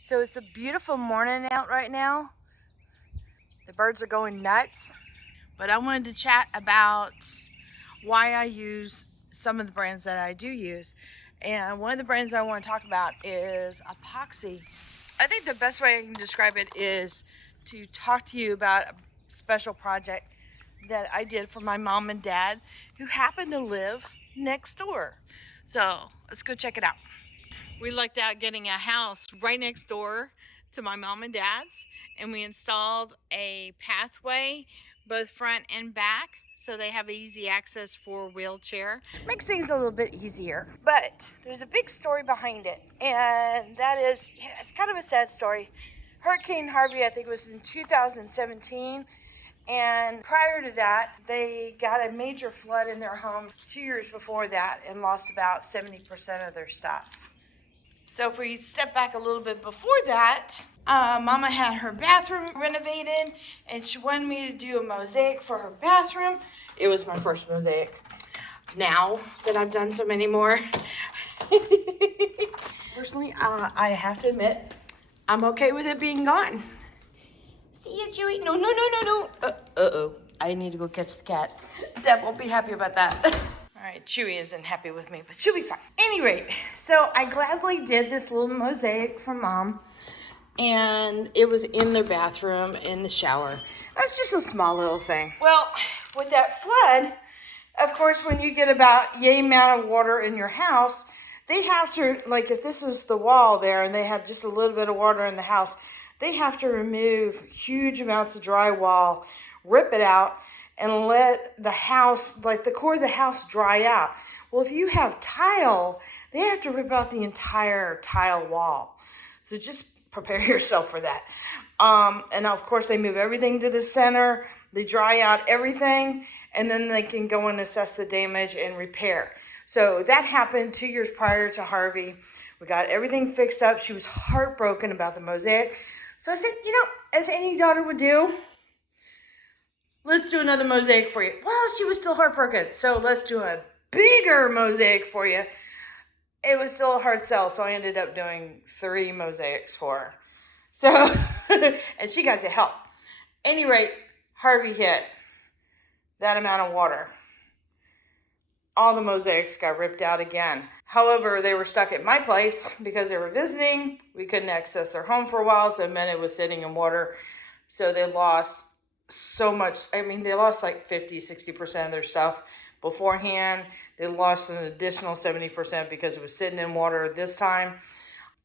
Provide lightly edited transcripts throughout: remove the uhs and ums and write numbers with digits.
So it's a beautiful morning out right now. The birds are going nuts. But I wanted to chat about why I use some of the brands that I do use. And one of the brands I want to talk about is epoxy. I think the best way I can describe it is to talk to you about a special project that I did for my mom and dad who happen to live next door. So let's go check it out. We lucked out getting a house right next door to my mom and dad's, and we installed a pathway both front and back so they have easy access for a wheelchair. Makes things a little bit easier, but there's a big story behind it, and that is, it's kind of a sad story. Hurricane Harvey, I think, was in 2017. And prior to that, they got a major flood in their home 2 years before that and lost about 70% of their stuff. So if we step back a little bit before that, Mama had her bathroom renovated, and she wanted me to do a mosaic for her bathroom. It was my first mosaic. Now that I've done so many more, personally, I have to admit, I'm okay with it being gone. See ya, Chewy. No. Uh-oh. I need to go catch the cat. Deb won't be happy about that. All right, Chewy isn't happy with me, but she'll be fine. Any rate, so I gladly did this little mosaic for Mom, and it was in their bathroom, in the shower. That's just a small little thing. Well, with that flood, of course, when you get about yay amount of water in your house, they have to, like if this was the wall there and they had just a little bit of water in the house, they have to remove huge amounts of drywall, rip it out, and let the house, like the core of the house, dry out. Well, if you have tile, they have to rip out the entire tile wall. So just prepare yourself for that. And of course, they move everything to the center. They dry out everything, and then they can go and assess the damage and repair. So that happened 2 years prior to Harvey. We got everything fixed up. She was heartbroken about the mosaic. So I said, as any daughter would do, let's do another mosaic for you. Well, she was still heartbroken. So let's do a bigger mosaic for you. It was still a hard sell. So I ended up doing 3 mosaics for her. So, and she got to help. Any rate, Harvey hit that amount of water. All the mosaics got ripped out again. However, they were stuck at my place because they were visiting. We couldn't access their home for a while, so it meant it was sitting in water. So they lost so much. I mean, they lost like 50, 60% of their stuff beforehand. They lost an additional 70% because it was sitting in water this time.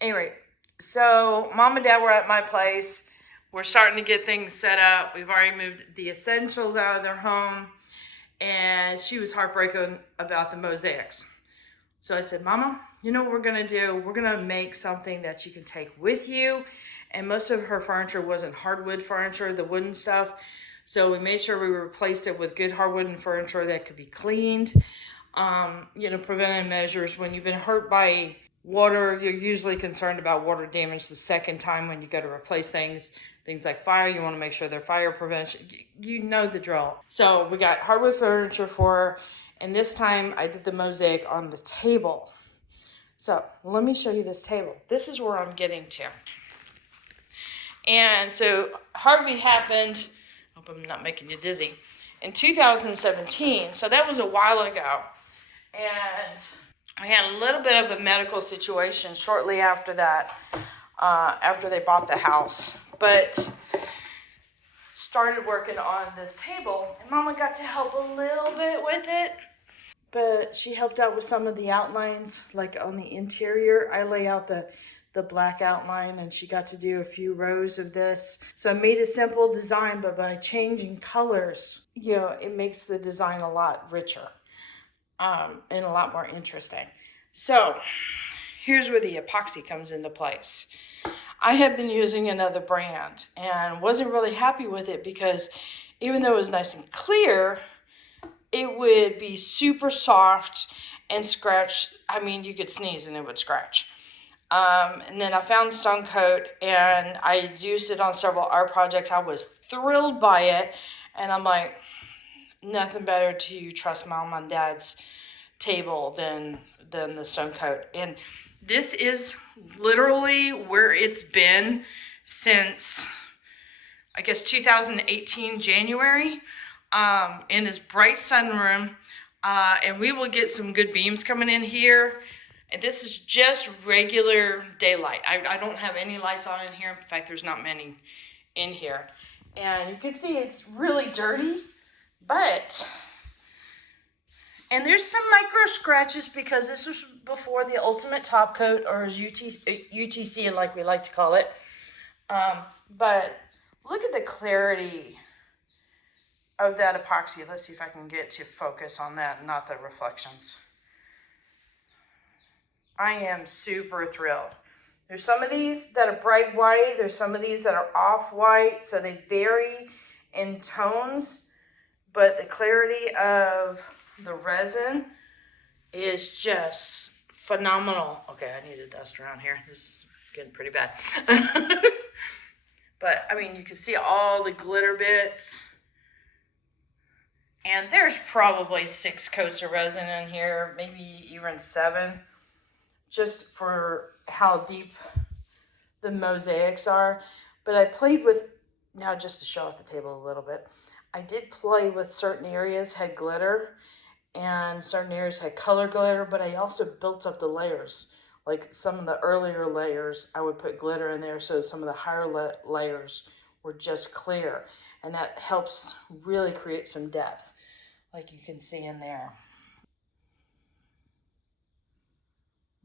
Anyway, so Mom and Dad were at my place. We're starting to get things set up. We've already moved the essentials out of their home. And she was heartbroken about the mosaics. So I said, Mama, you know what we're going to do? We're going to make something that you can take with you. And most of her furniture wasn't hardwood furniture, the wooden stuff. So we made sure we replaced it with good hardwood furniture that could be cleaned. Preventive measures. When you've been hurt by water, you're usually concerned about water damage the second time when you go to replace things. Things like fire, you want to make sure they're fire prevention. You know the drill. So we got hardwood furniture for her, and this time I did the mosaic on the table. So let me show you this table. This is where I'm getting to. And so Harvey happened, I hope I'm not making you dizzy, in 2017. So that was a while ago. And I had a little bit of a medical situation shortly after that, after they bought the house. But started working on this table, and Mama got to help a little bit with it. But she helped out with some of the outlines, like on the interior. I lay out the black outline, and she got to do a few rows of this. So I made a simple design, but by changing colors, it makes the design a lot richer. And a lot more interesting. So here's where the epoxy comes into place. I had been using another brand and wasn't really happy with it because even though it was nice and clear, it would be super soft and scratch. I mean, you could sneeze and it would scratch. And then I found Stone Coat, and I used it on several art projects. I was thrilled by it, and I'm like, nothing better to trust Mom and Dad's table than the Stone Coat. And this is literally where it's been since, I guess, 2018 January, in this bright sunroom, and we will get some good beams coming in here. And this is just regular daylight. I don't have any lights on in here. In fact, there's not many in here. And you can see it's really dirty, but, and there's some micro scratches because this was before the ultimate top coat, or as UTC like we like to call it. But look at the clarity of that epoxy. Let's see if I can get to focus on that, not the reflections. I am super thrilled. There's some of these that are bright white. There's some of these that are off-white, so they vary in tones, but the clarity of the resin is just phenomenal. Okay, I need to dust around here. This is getting pretty bad. But, I mean, you can see all the glitter bits. And there's probably 6 coats of resin in here, maybe even 7, just for how deep the mosaics are. But I played with, now just to show off the table a little bit, I did play with certain areas had glitter and certain areas had color glitter, but I also built up the layers. Like some of the earlier layers, I would put glitter in there, so some of the higher layers were just clear. And that helps really create some depth, like you can see in there.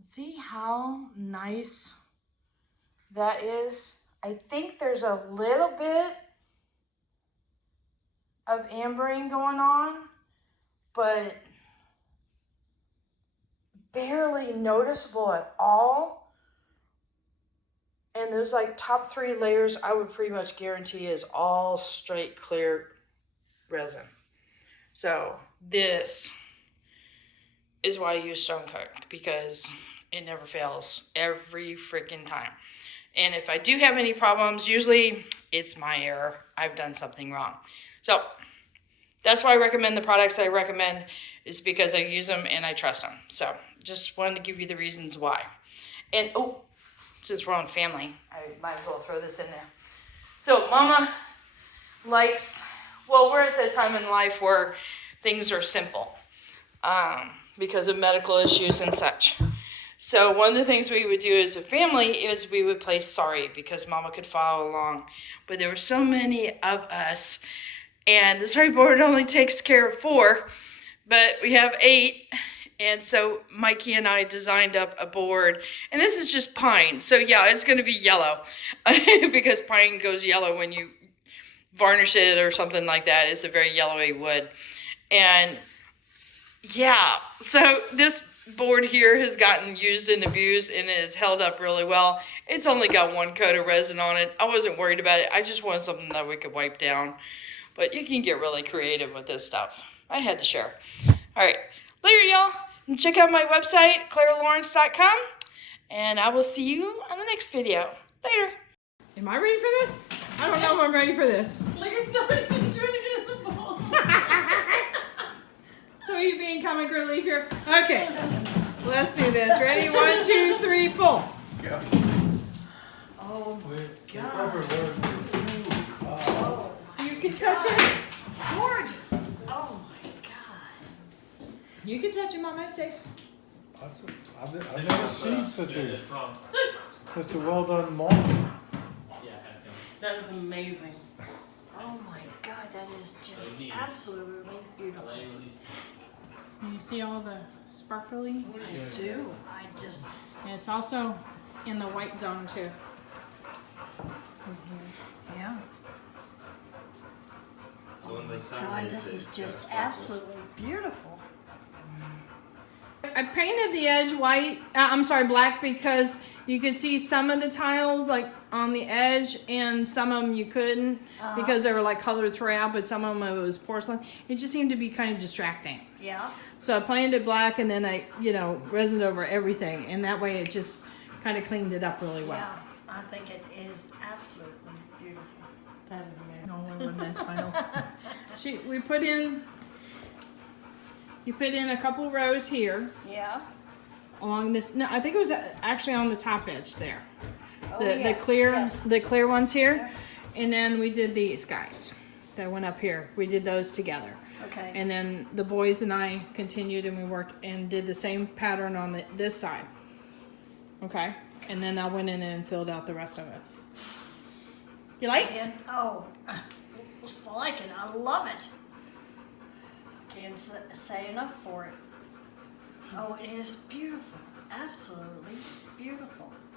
See how nice that is? I think there's a little bit of ambering going on, but barely noticeable at all. And those like top 3 layers, I would pretty much guarantee is all straight clear resin. So this is why I use Stone Coat, because it never fails every freaking time. And if I do have any problems, usually it's my error. I've done something wrong. So that's why I recommend the products I recommend, is because I use them and I trust them. So just wanted to give you the reasons why. And oh, since we're on family, I might as well throw this in there. So Mama likes, well, we're at the time in life where things are simple because of medical issues and such. So one of the things we would do as a family is we would play sorry, because Mama could follow along. But there were so many of us, and the sorry board only takes care of 4, but we have 8. And so Mikey and I designed up a board, and this is just pine. So yeah, it's going to be yellow because pine goes yellow when you varnish it or something like that. It's a very yellowy wood. And yeah, so this board here has gotten used and abused and is held up really well. It's only got 1 coat of resin on it. I wasn't worried about it. I just wanted something that we could wipe down. But you can get really creative with this stuff. I had to share. All right, later, y'all. And check out my website, ClaraLawrence.com. And I will see you on the next video. Later. Am I ready for this? I don't know if I'm ready for this. Look at somebody, she's trying to get in the ball. So are you being comic relief here? Okay, let's do this. Ready? 1, 2, 3, pull. Yeah. Oh my God. Oh. You can touch it. Gorgeous. Oh my God. You can touch it, Mama. It's safe. I've never seen such a well done mold. That is amazing. Oh my God, that is just absolutely beautiful. You see all the sparkly? I do. I just. And it's also in the white zone too. Yeah. So when the sun God, hits this it, is it's just sparkly. absolutely beautiful. I painted the edge white, I'm sorry, black, because you could see some of the tiles like on the edge and some of them you couldn't because they were like colored throughout, but some of them it was porcelain. It just seemed to be kind of distracting. Yeah. So I painted it black and then I, resined over everything, and that way it just kind of cleaned it up really well. Yeah, I think it is absolutely beautiful. That is amazing. No one would final. We put in, you put in a couple rows here. Yeah. along this. No, I think it was actually on the top edge there. Oh, The yes, clear, yes. the clear ones here, and then we did these guys that went up here. We did those together. Okay. And then the boys and I continued and we worked and did the same pattern on this side. Okay? And then I went in and filled out the rest of it. You like? And, oh, I like it. I love it. Can't say enough for it. Oh, it is beautiful. Absolutely beautiful.